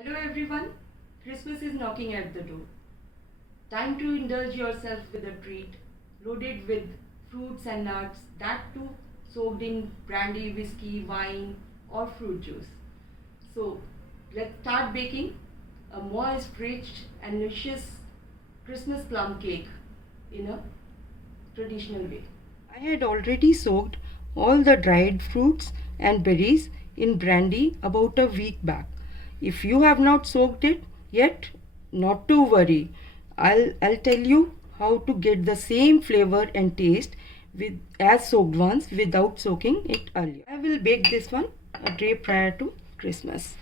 Hello everyone, Christmas is knocking at the door. Time to indulge yourself with a treat loaded with fruits and nuts, that too soaked in brandy, whiskey, wine, or fruit juice. So let's start baking a moist, rich, and delicious Christmas plum cake in a traditional way. I had already soaked all the dried fruits and berries in brandy about a week back. If you have not soaked it yet, not to worry. I'll tell you how to get the same flavor and taste with as soaked ones without soaking it earlier. I will bake this one a day prior to Christmas.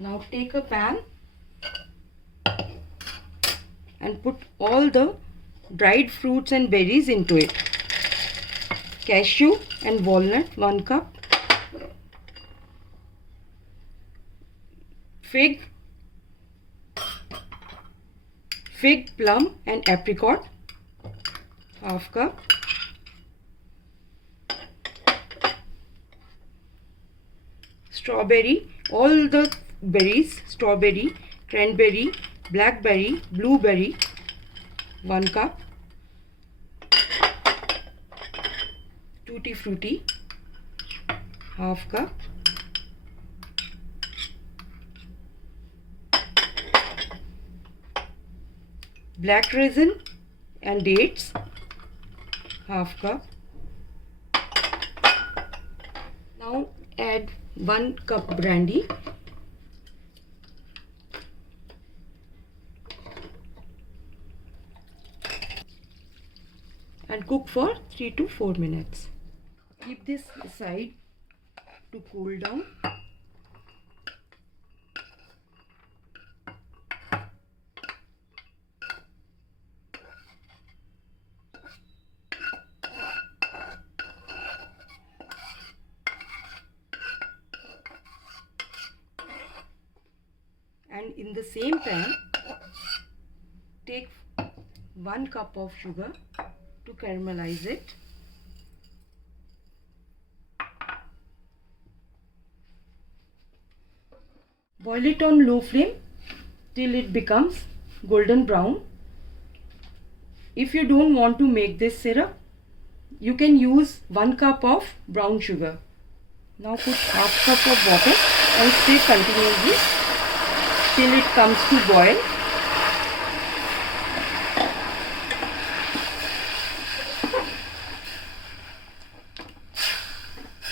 Now take a pan and put all the dried fruits and berries into it. Cashew and walnut 1 cup, fig, plum and apricot half cup, strawberry, all the berries, strawberry, cranberry, blackberry, blueberry 1 cup, tutti frutti half cup, black raisin and dates half cup. Now add 1 cup brandy and cook for 3 to 4 minutes. Keep this aside to cool down. And in the same pan, take 1 cup of sugar to caramelize it. Boil it on low flame till it becomes golden brown. If you don't want to make this syrup, you can use 1 cup of brown sugar. Now put half cup of water and stir continuously till it comes to boil.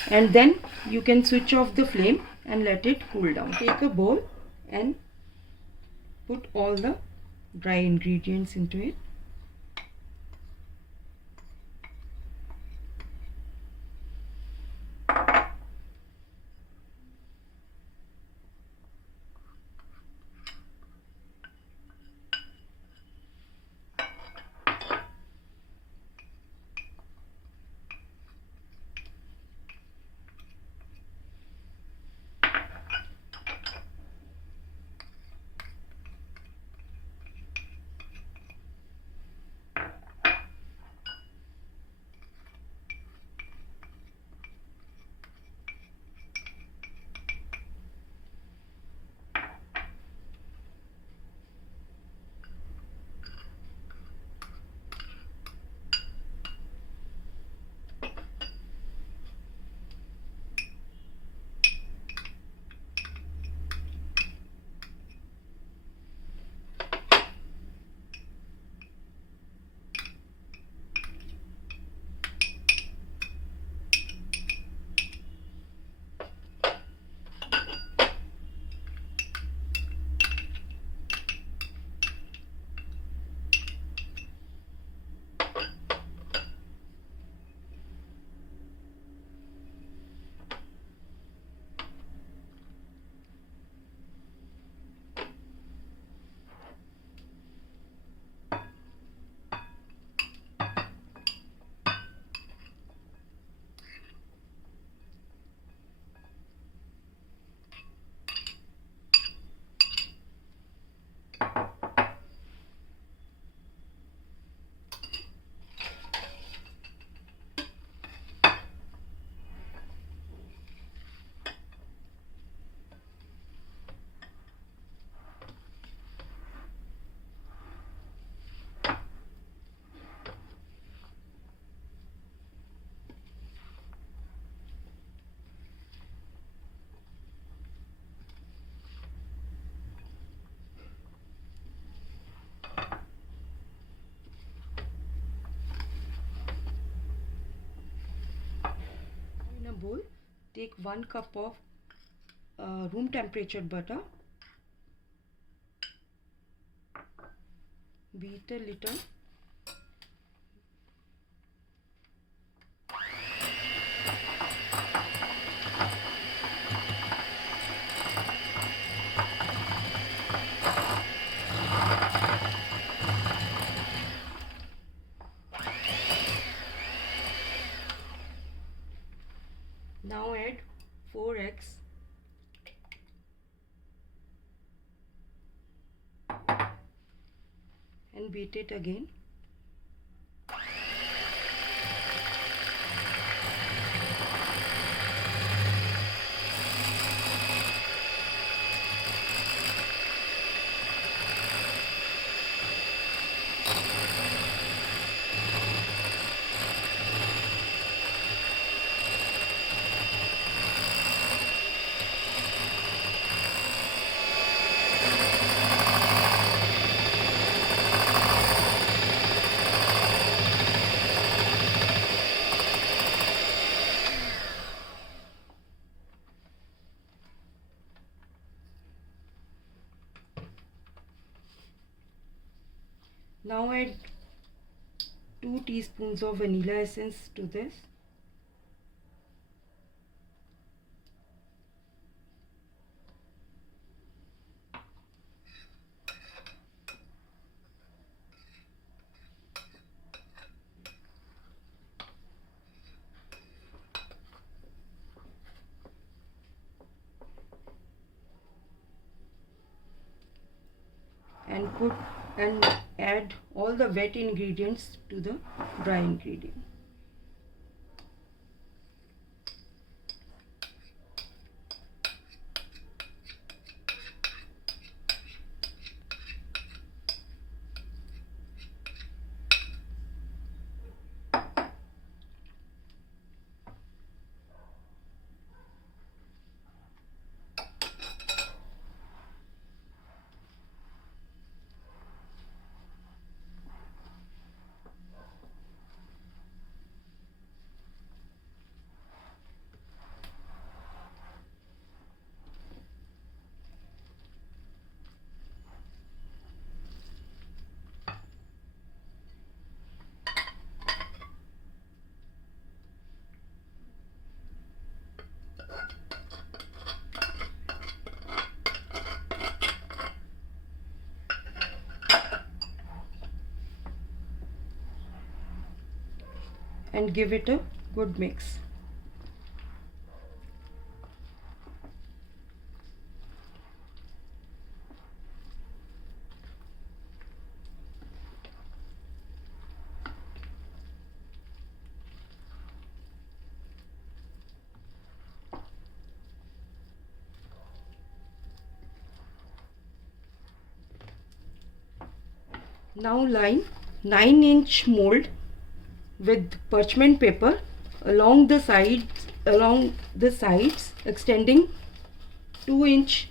And then you can switch off the flame and let it cool down. Take a bowl and put all the dry ingredients into it. bowl, take 1 cup of room temperature butter, beat a little, now add 4 eggs, and beat it again. Now add 2 teaspoons of vanilla essence to this. And add all the wet ingredients to the dry ingredient. And give it a good mix. Now line 9-inch mold with parchment paper along the sides extending 2 inch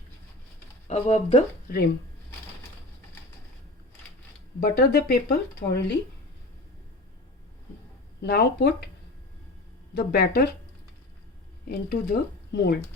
above the rim. Butter the paper thoroughly. Now put the batter into the mold.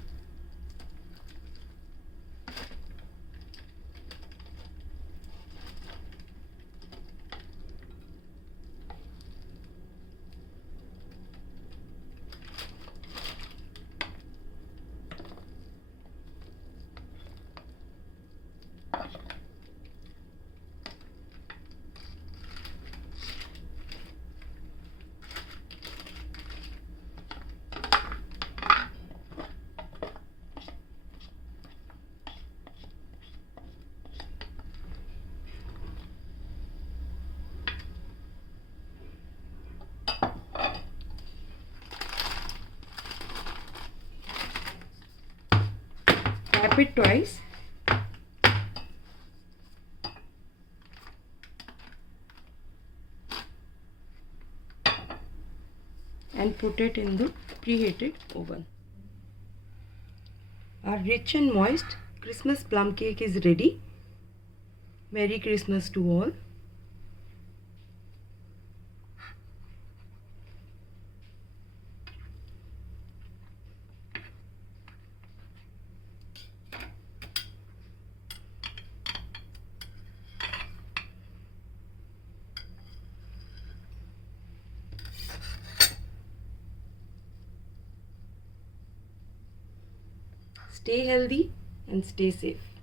Tap it twice. And put it in the preheated oven. Our rich and moist Christmas plum cake is ready. Merry Christmas to all. stay healthy and stay safe.